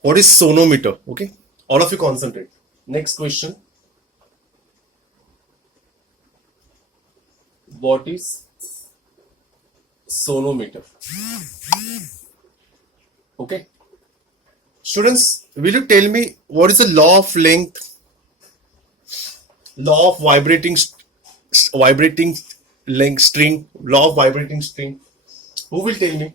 What is sonometer? Okay, all of you concentrate. Next question. What is sonometer? Okay, students, will you tell me what is the law of length, law of vibrating length string, law of vibrating string? Who will tell me?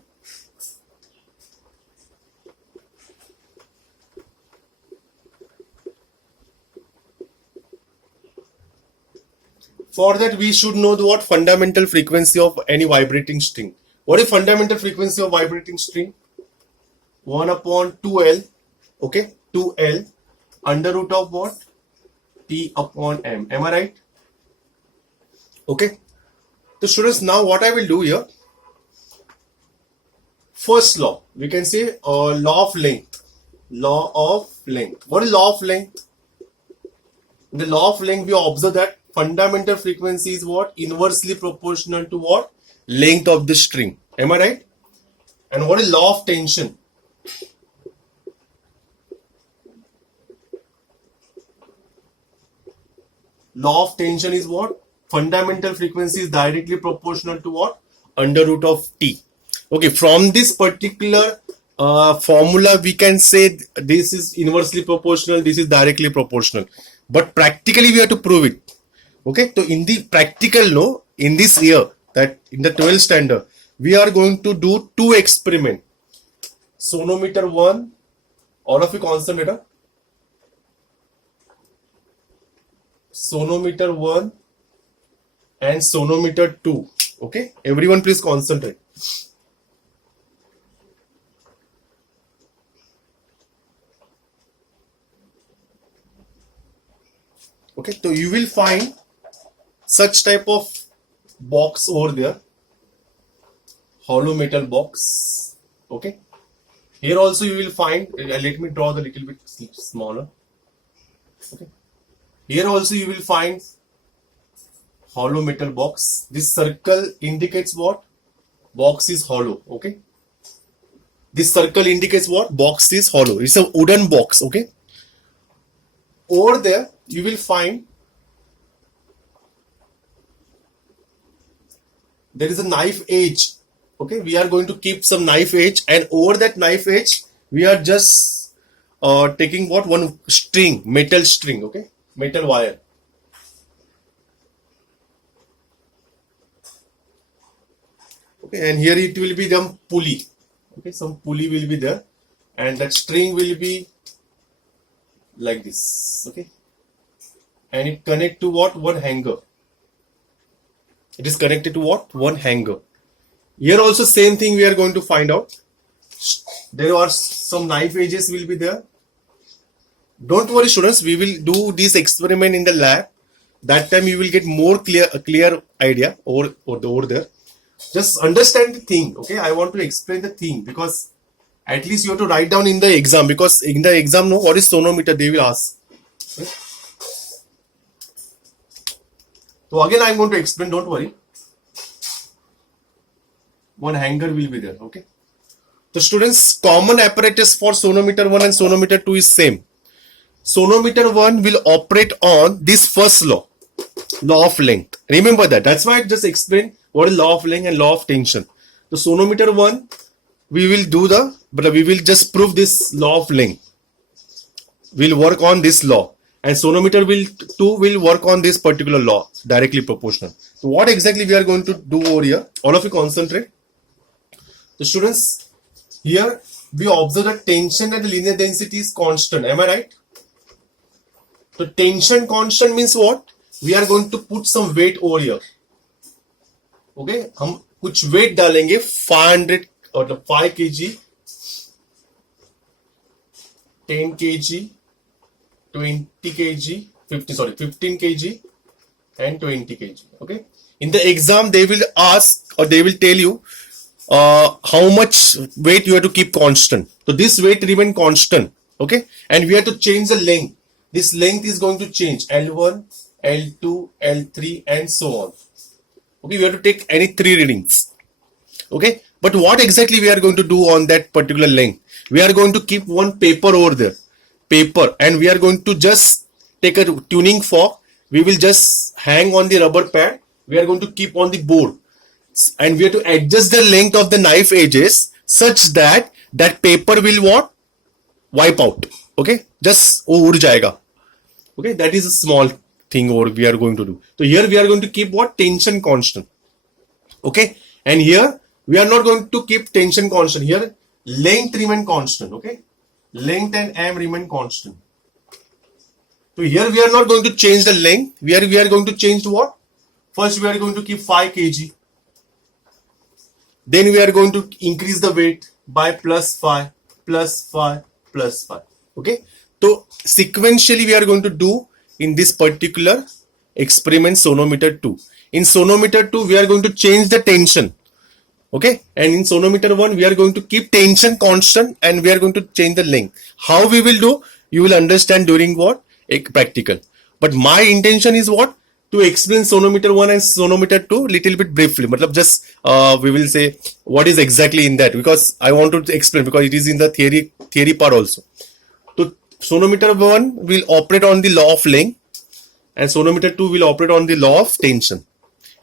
For that, we should know the what fundamental frequency of any vibrating string. What is fundamental frequency of vibrating string? 1 upon 2L, okay, 2L under root of what? T upon M. Am I right? Okay. So students, now what I will do here, first law, we can say law of length. Law of length. What is law of length? In the law of length, we observe that fundamental frequency is what? Inversely proportional to what? Length of the string. Am I right? And what is law of tension? Law of tension is what? Fundamental frequency is directly proportional to what? Under root of T. Okay, from this particular formula, we can say this is inversely proportional, this is directly proportional. But practically, we have to prove it. Okay, so in the practical no, in this year, that in the 12th standard, we are going to do two experiments. Sonometer 1, all of you concentrate. Sonometer 1 and sonometer 2. Okay, everyone please concentrate. Okay, so you will find such type of box over there, hollow metal box. Okay, here also you will find, let me draw the little bit smaller. Okay, here also you will find hollow metal box. This circle indicates what? Box is hollow. Okay, this circle indicates what? Box is hollow. It's a wooden box. Okay, over there you will find there is a knife edge. Okay, we are going to keep some knife edge, and over that knife edge we are just taking what? One string, metal string. Okay, metal wire. Okay, and here it will be the pulley. Okay, some pulley will be there, and that string will be like this. Okay, and it connect to what? One hanger. It is connected to what? One hanger. Here also same thing we are going to find out. There are some knife edges will be there. Don't worry students, we will do this experiment in the lab. That time you will get more clear idea over there. Just understand the thing. Okay, I want to explain the thing because at least you have to write down in the exam, because in the exam, no, what is sonometer they will ask. Okay? So again I am going to explain, don't worry. One hanger will be there. Okay. So students, common apparatus for sonometer 1 and sonometer 2 is same. Sonometer 1 will operate on this first law, law of length. Remember that. That's why I just explained what is law of length and law of tension. So sonometer 1, we will just prove this law of length. We'll work on this law. And sonometer 2 will work on this particular law, directly proportional. So what exactly we are going to do over here? All of you concentrate. The students, here we observe that tension and the linear density is constant. Am I right? So tension constant means what? We are going to put some weight over here. Okay, हम कुछ weight डालेंगे 500 or 5 kg, 10 kg, 20 kg, 15 kg and 20 kg. Okay, in the exam they will ask or they will tell you how much weight you have to keep constant. So this weight remain constant. Okay, and we have to change the length. This length is going to change L1, L2, L3 and so on. Okay, we have to take any 3 readings. Okay, But what exactly we are going to do on that particular length? We are going to keep one paper over there, paper, and we are going to just take a tuning fork. We will just hang on the rubber pad. We are going to keep on the board, and we have to adjust the length of the knife edges such that that paper will what? Wipe out. Okay, just वो उड़ जाएगा. Okay, that is a small thing over we are going to do. So here we are going to keep what? Tension constant. Okay, and here we are not going to keep tension constant. Here length remain constant. Okay, length and M remain constant. So here we are not going to change the length. We are going to change what? First we are going to keep 5 kg. Then we are going to increase the weight by plus 5, plus 5, plus 5. Okay. So sequentially we are going to do in this particular experiment sonometer 2. In sonometer 2 we are going to change the tension. Okay. And in sonometer 1 we are going to keep tension constant and we are going to change the length. How we will do? You will understand during what? Practical. But my intention is what? To explain sonometer 1 and sonometer 2 little bit briefly. Matlab just we will say what is exactly in that, because I want to explain because it is in the theory part also. So sonometer 1 will operate on the law of length and sonometer 2 will operate on the law of tension.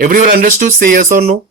Everyone understood? Say yes or no.